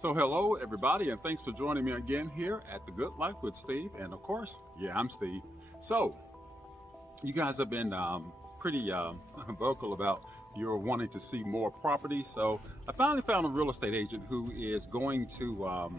So hello everybody, and thanks for joining me again here at The Good Life with Steve. And of course, yeah, I'm Steve. So you guys have been pretty vocal about you're wanting to see more property. So I finally found a real estate agent who is going to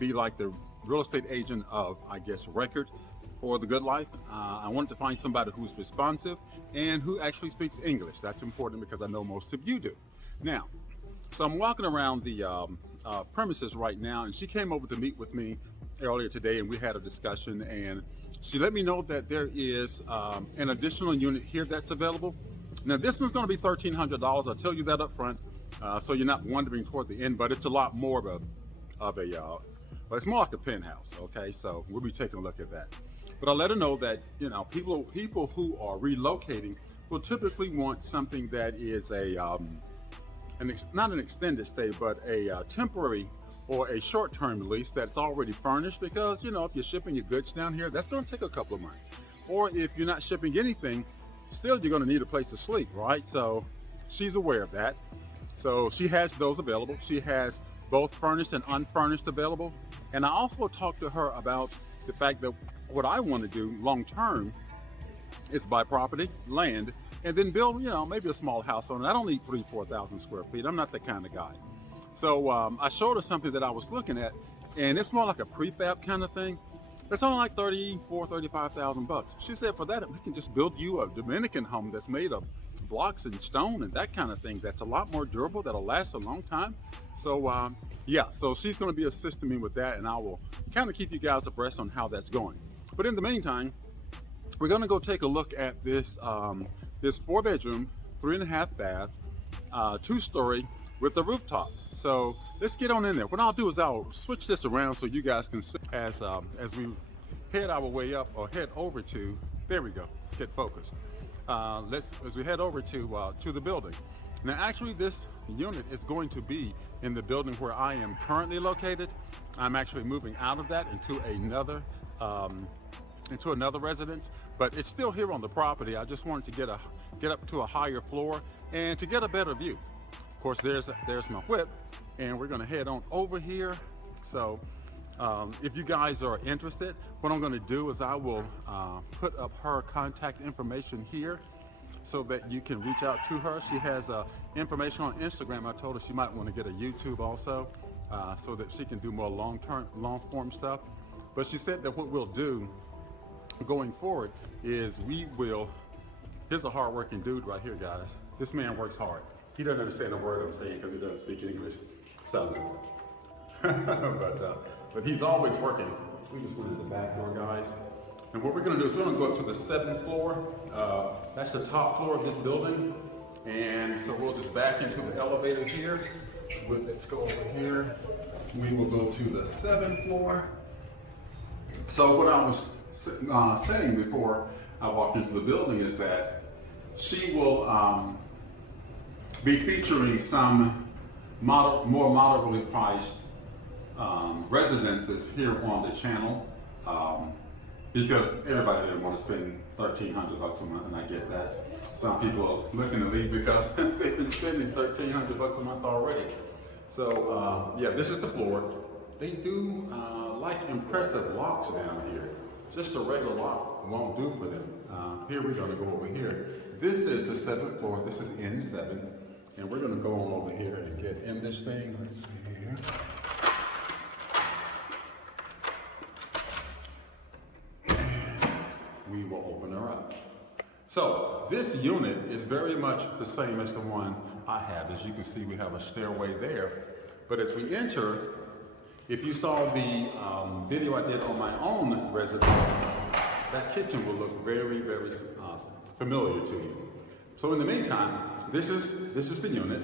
be like the real estate agent of, I guess, record for The Good Life. I wanted to find somebody who's responsive and who actually speaks English. That's important because I know most of you do. Now, so I'm walking around the premises right now, and she came over to meet with me earlier today, and we had a discussion, and she let me know that there is an additional unit here that's available. Now, this one's going to be $1,300. I'll tell you that up front, so you're not wondering toward the end, but it's a lot more of a well, it's more like a penthouse, okay? So we'll be taking a look at that. But I let her know that, you know, people who are relocating will typically want something that is not an extended stay, but a temporary or a short-term lease that's already furnished, because, you know, if you're shipping your goods down here, that's going to take a couple of months. Or if you're not shipping anything, still you're going to need a place to sleep, right? So she's aware of that. So she has those available. She has both furnished and unfurnished available. And I also talked to her about the fact that what I want to do long-term is buy property, land, and then build, you know, maybe a small house on it. I don't need 4,000 square feet. I'm not that kind of guy. So I showed her something that I was looking at, and it's more like a prefab kind of thing. It's only like 35,000 bucks. She said, for that, we can just build you a Dominican home that's made of blocks and stone and that kind of thing. That's a lot more durable. That'll last a long time. So yeah, so she's going to be assisting me with that, and I will kind of keep you guys abreast on how that's going. But in the meantime, we're going to go take a look at this this 4-bedroom, 3.5 bath, 2-story with a rooftop. So let's get on in there. What I'll do is I'll switch this around so you guys can see as we head our way up, or head over to, there we go, let's get focused. As we head over to the building. Now actually this unit is going to be in the building where I am currently located. I'm actually moving out of that into another residence, but it's still here on the property. I just wanted to get up to a higher floor and to get a better view. Of course, there's my whip, and we're gonna head on over here. So if you guys are interested, what I'm gonna do is I will put up her contact information here so that you can reach out to her. She has information on Instagram. I told her she might want to get a YouTube also, so that she can do more long form stuff. But she said that what we'll do going forward is here's a hard-working dude right here, guys. This man works hard. He doesn't understand a word I'm saying because he doesn't speak English. So, but he's always working. We just went to the back door, guys. And what we're gonna do is we're gonna go up to the 7th floor. That's the top floor of this building. And so we'll just back into the elevator here. Let's go over here. We will go to the 7th floor. So what I was saying before I walked into the building is that she will be featuring some more moderately priced residences here on the channel, because everybody didn't want to spend $1,300 a month, and I get that. Some people are looking to leave because they've been spending $1,300 a month already. So yeah, this is the floor. They do like impressive locks down here. Just a regular lock won't do for them. Here we're gonna go over here. This is the 7th floor. This is N7. And we're gonna go on over here and get in this thing. Let's see here. And we will open her up. So this unit is very much the same as the one I have. As you can see, we have a stairway there. But as we enter, if you saw the video I did on my own residence, that kitchen will look very, very familiar to you. So in the meantime, this is the unit.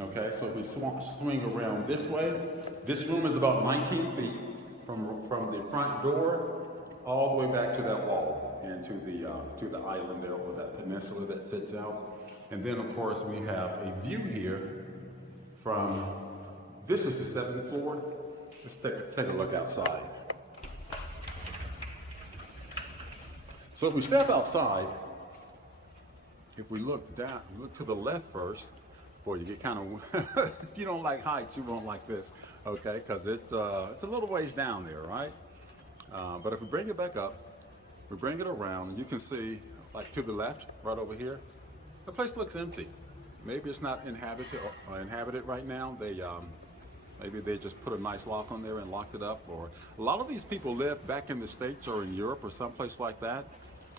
Okay, so if we swing around this way, this room is about 19 feet from the front door all the way back to that wall and to the island there, or that peninsula that sits out. And then of course we have a view here from, this is the 7th floor. Let's take a look outside. So if we step outside, if we look down, look to the left first, boy, you get kind of, if you don't like heights, you won't like this, okay? Because it's a little ways down there, right? But if we bring it back up, we bring it around, and you can see, like to the left, right over here, the place looks empty. Maybe it's not inhabited right now. Maybe they just put a nice lock on there and locked it up. Or a lot of these people live back in the States or in Europe or someplace like that,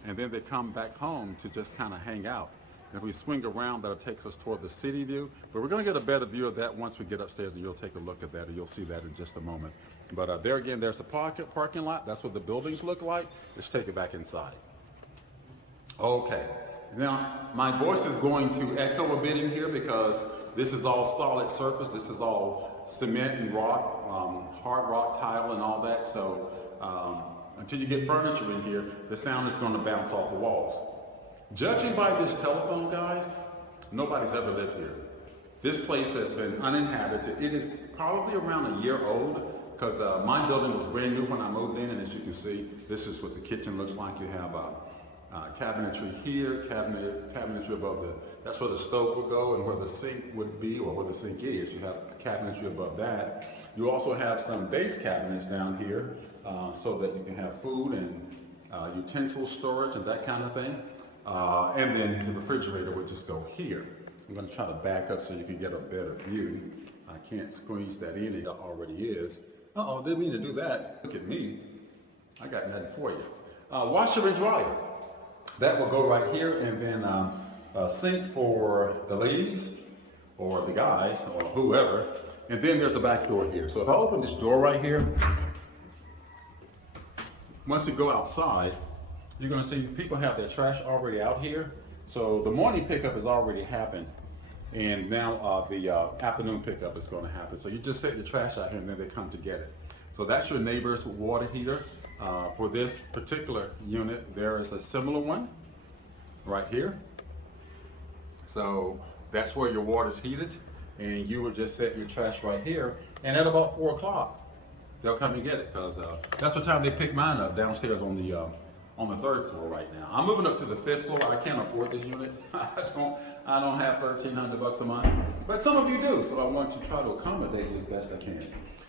and then they come back home to just kind of hang out. And if we swing around, that'll take us toward the city view. But we're going to get a better view of that once we get upstairs, and you'll take a look at that, and you'll see that in just a moment. But there again, there's the parking lot. That's what the buildings look like. Let's take it back inside. Okay. Now, my voice is going to echo a bit in here because this is all solid surface. This is all cement and rock, hard rock tile and all that. So until you get furniture in here, the sound is going to bounce off the walls. Judging by this telephone, guys, nobody's ever lived here. This place has been uninhabited. It is probably around a year old because my building was brand new when I moved in, and as you can see, this is what the kitchen looks like. You have cabinetry here, cabinetry above that's where the stove would go and where the sink would be, or where the sink is. You have cabinetry above that. You also have some base cabinets down here so that you can have food and utensil storage and that kind of thing. And then the refrigerator would just go here. I'm going to try to back up so you can get a better view. I can't squeeze that in, it already is. Uh-oh, didn't mean to do that. Look at me. I got nothing for you. Washer and dryer. That will go right here, and then a sink for the ladies or the guys or whoever. And then there's a back door here. So if I open this door right here, once we go outside, you're going to see people have their trash already out here. So the morning pickup has already happened, and now the afternoon pickup is going to happen. So you just set your trash out here, and then they come to get it. So that's your neighbor's water heater. For this particular unit, there is a similar one right here. So that's where your water's heated, and you would just set your trash right here. And at about 4 o'clock, they'll come and get it, because that's what time they pick mine up downstairs on the 3rd floor right now. I'm moving up to the 5th floor. I can't afford this unit. I don't have $1,300 a month, but some of you do. So I want to try to accommodate you as best I can.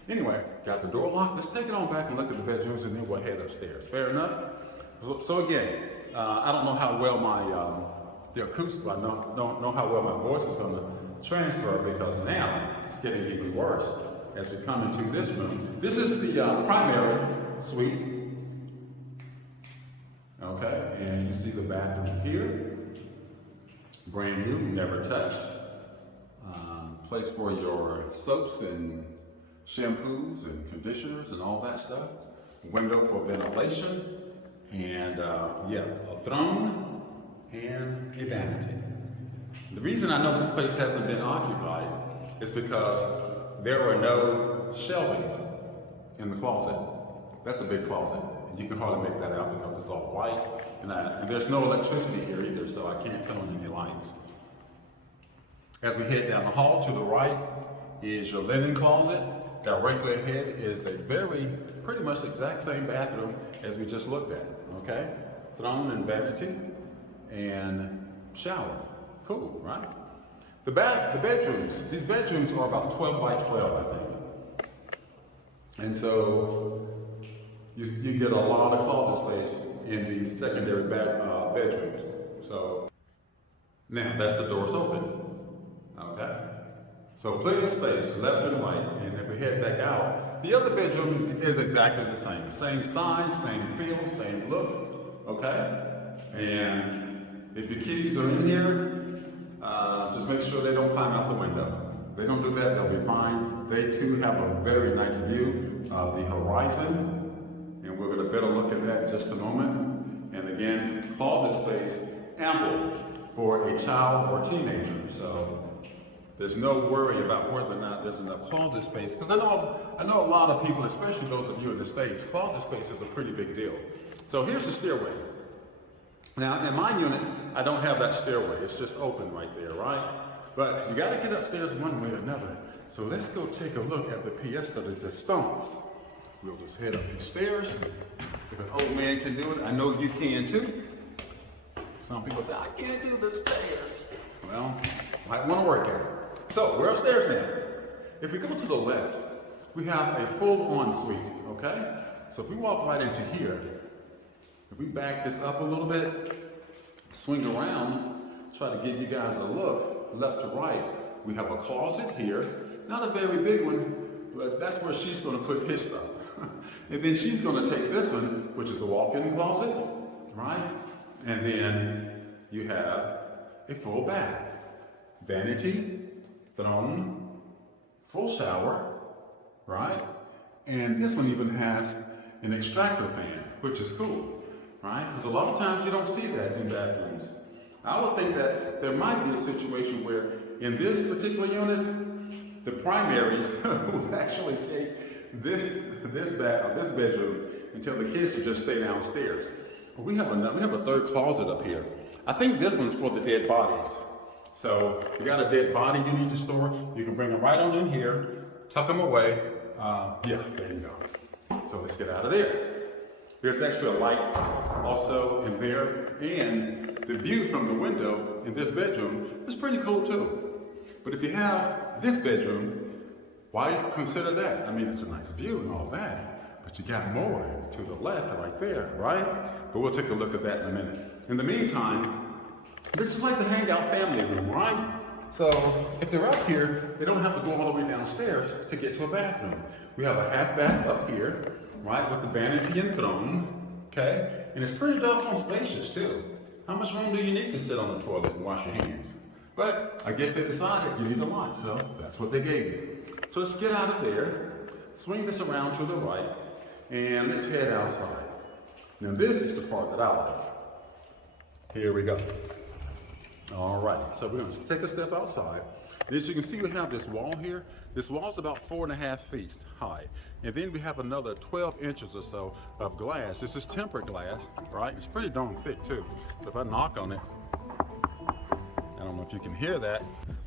Anyway, got the door locked. Let's take it on back and look at the bedrooms, and then we'll head upstairs. Fair enough? So again, I don't know how well the acoustics, I don't know how well my voice is going to transfer, because now it's getting even worse as we come into this room. This is the primary suite. Okay, and you see the bathroom here. Brand new, never touched. Place for your soaps and shampoos and conditioners and all that stuff. Window for ventilation, and yeah, a throne and a vanity. The reason I know this place hasn't been occupied is because there are no shelving in the closet. That's a big closet. You can hardly make that out because it's all white, and there's no electricity here either, so I can't turn on any lights. As we head down the hall, to the right is your linen closet. Directly ahead is a pretty much the exact same bathroom as we just looked at, okay? Throne and vanity and shower. Cool, right? The bedrooms, these bedrooms are about 12 by 12, I think. And so you get a lot of closet space in these secondary bedrooms. So now that's the doors open, okay? So plenty of space, left and right, and if we head back out, the other bedroom is exactly the same. Same size, same feel, same look, okay? And if your kitties are in here, just make sure they don't climb out the window. If they don't do that, they'll be fine. They too have a very nice view of the horizon, and we're gonna better look at that in just a moment. And again, closet space ample for a child or teenager. So there's no worry about whether or not there's enough closet space, because I know a lot of people, especially those of you in the States, closet space is a pretty big deal. So here's the stairway. Now in my unit, I don't have that stairway. It's just open right there, right? But you got to get upstairs one way or another. So let's go take a look at the pièce de résistance. We'll just head up the stairs. If an old man can do it, I know you can too. Some people say, I can't do the stairs. Well, might want to work at it. So we're upstairs now. If we go to the left, we have a full-on suite, okay? So if we walk right into here, if we back this up a little bit, swing around, try to give you guys a look, left to right, we have a closet here. Not a very big one, but that's where she's gonna put his stuff. And then she's gonna take this one, which is a walk-in closet, right? And then you have a full bath, vanity, throne, full shower, right? And this one even has an extractor fan, which is cool, right? Because a lot of times you don't see that in bathrooms. I would think that there might be a situation where in this particular unit, the primaries would actually take this bedroom and tell the kids to just stay downstairs. But we have a third closet up here. I think this one's for the dead bodies. So if you got a dead body you need to store, you can bring them right on in here, tuck them away. Yeah, there you go. So let's get out of there. There's actually a light also in there, and the view from the window in this bedroom is pretty cool too. But if you have this bedroom, why consider that? I mean, it's a nice view and all that, but you got more to the left right there, right? But we'll take a look at that in a minute. In the meantime, this is like the hangout family room, right? So if they're up here, they don't have to go all the way downstairs to get to a bathroom. We have a half bath up here, right, with the vanity and throne, okay? And it's pretty doggone spacious too. How much room do you need to sit on the toilet and wash your hands? But I guess they decided you need a lot, so that's what they gave you. So let's get out of there, swing this around to the right, and let's head outside. Now this is the part that I like. Here we go. All right, so we're gonna take a step outside. As you can see, we have this wall here. This wall's about 4.5 feet high. And then we have another 12 inches or so of glass. This is tempered glass, right? It's pretty darn thick too. So if I knock on it, I don't know if you can hear that.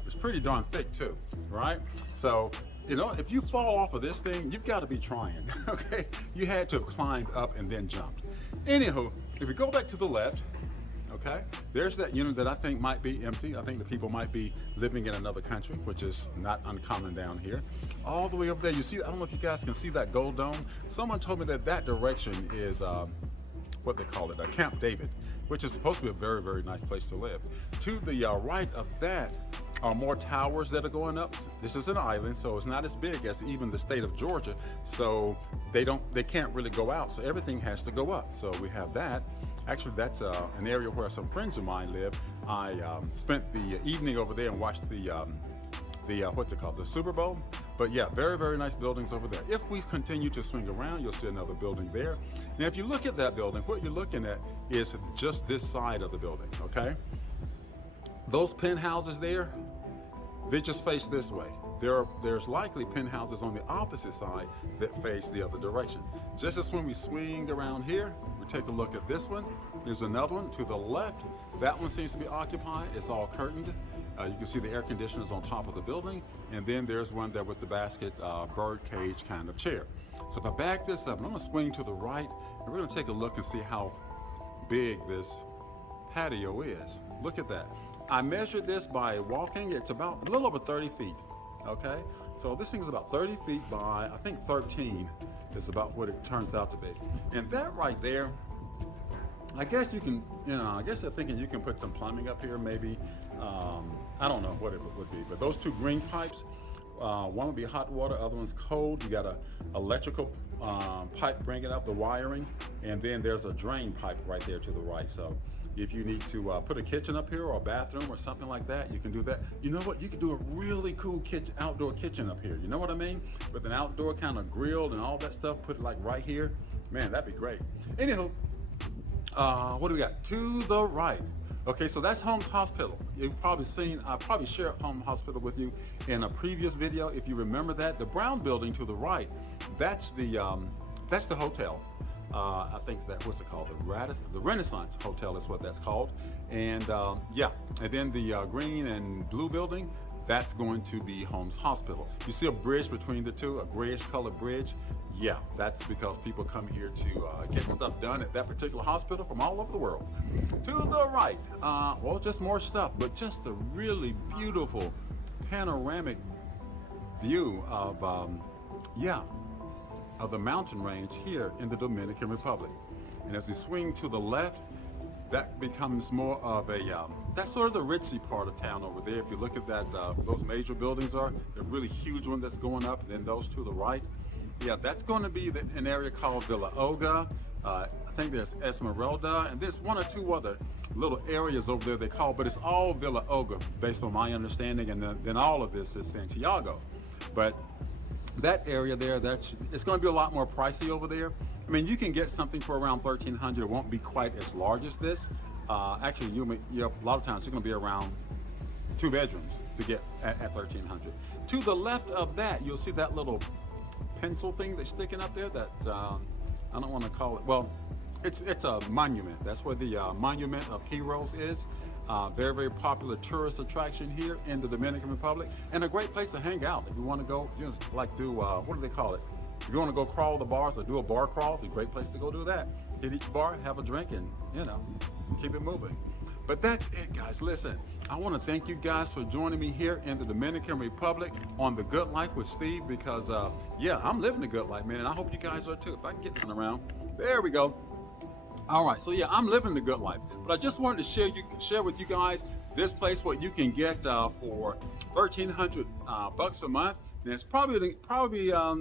It's pretty darn thick too, right? So, you know, if you fall off of this thing, you've got to be trying, okay? You had to have climbed up and then jumped. Anywho, if we go back to the left, okay, there's that unit that I think might be empty. I think the people might be living in another country, which is not uncommon down here. All the way over there, you see, I don't know if you guys can see that gold dome. Someone told me that that direction is what they call it, Camp David, which is supposed to be a very, very nice place to live. To the right of that are more towers that are going up. This is an island, so it's not as big as even the state of Georgia. So they can't really go out. So everything has to go up. So we have that. Actually, that's an area where some friends of mine live. I spent the evening over there and watched the what's it called, the Super Bowl. But yeah, very, very nice buildings over there. If we continue to swing around, you'll see another building there. Now, if you look at that building, what you're looking at is just this side of the building, okay? Those penthouses there, they just face this way. There's likely penthouses on the opposite side that face the other direction. Just as when we swing around here, we take a look at this one. There's another one to the left. That one seems to be occupied. It's all curtained. You can see the air conditioners on top of the building. And then there's one there with the basket bird cage kind of chair. So if I back this up, and I'm gonna swing to the right, and we're gonna take a look and see how big this patio is. Look at that. I measured this by walking. It's about a little over 30 feet, okay? So this thing is about 30 feet by, I think 13 is about what it turns out to be. And that right there, I guess you can, I guess they're thinking you can put some plumbing up here maybe. I don't know what it would be, but those two green pipes, one would be hot water, other one's cold. You got a electrical pipe bringing up the wiring, and then there's a drain pipe right there to the right. So if you need to put a kitchen up here or a bathroom or something like that, you can do that. You know what? You can do a really cool outdoor kitchen up here. You know what I mean? With an outdoor kind of grill and all that stuff, put it like right here. Man, that'd be great. Anywho, what do we got? To the right. Okay, so that's Holmes Hospital. You've probably seen, I probably shared Holmes Hospital with you in a previous video. If you remember that, the brown building to the right, that's the hotel. I think that, what's it called? The Renaissance Hotel is what that's called. And yeah, and then the green and blue building, that's going to be Holmes Hospital. You see a bridge between the two, a grayish colored bridge. Yeah, that's because people come here to get stuff done at that particular hospital from all over the world. To the right, well, just more stuff, but just a really beautiful panoramic view of, of the mountain range here in the Dominican Republic. And as we swing to the left, that becomes more of a, that's sort of the ritzy part of town over there. If you look at that, those major buildings are, the really huge one that's going up, and then those to the right. Yeah, that's going to be an area called Villa Olga. I think there's Esmeralda, and there's one or two other little areas over there they call, but it's all Villa Olga based on my understanding, and then all of this is Santiago. But that area there, it's going to be a lot more pricey over there. I mean, you can get something for around $1,300. It won't be quite as large as this. Actually, a lot of times it's going to be around 2 bedrooms to get at $1,300. To the left of that, you'll see that little pencil thing that's sticking up there. That I don't want to call it. Well, it's a monument. That's where the Monument of Heroes is. Very, very popular tourist attraction here in the Dominican Republic, and a great place to hang out. If you want to go, just like do, what do they call it? If you want to go crawl the bars or do a bar crawl, it's a great place to go do that. Hit each bar, have a drink, and, keep it moving. But that's it, guys. Listen, I want to thank you guys for joining me here in the Dominican Republic on The Good Life with Steve, because, I'm living the good life, man, and I hope you guys are too. If I can get this one around. There we go. All right, so I'm living the good life, but I just wanted to share with you guys this place, what you can get for $1,300 bucks a month. And it's probably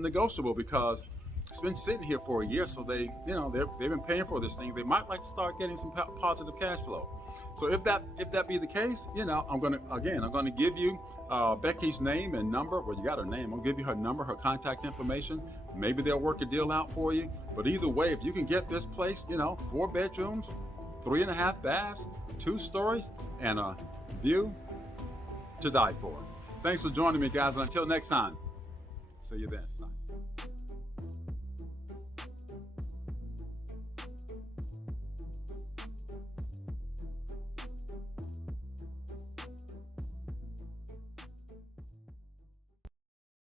negotiable, because it's been sitting here for a year, so they've been paying for this thing. They might like to start getting some positive cash flow. So if that be the case, I'm gonna give you Becky's name and number. Well, you got her name. I'll give you her number, her contact information. Maybe they'll work a deal out for you. But either way, if you can get this place, 4 bedrooms, 3.5 baths, 2 stories, and a view to die for. Thanks for joining me, guys, and until next time, see you then.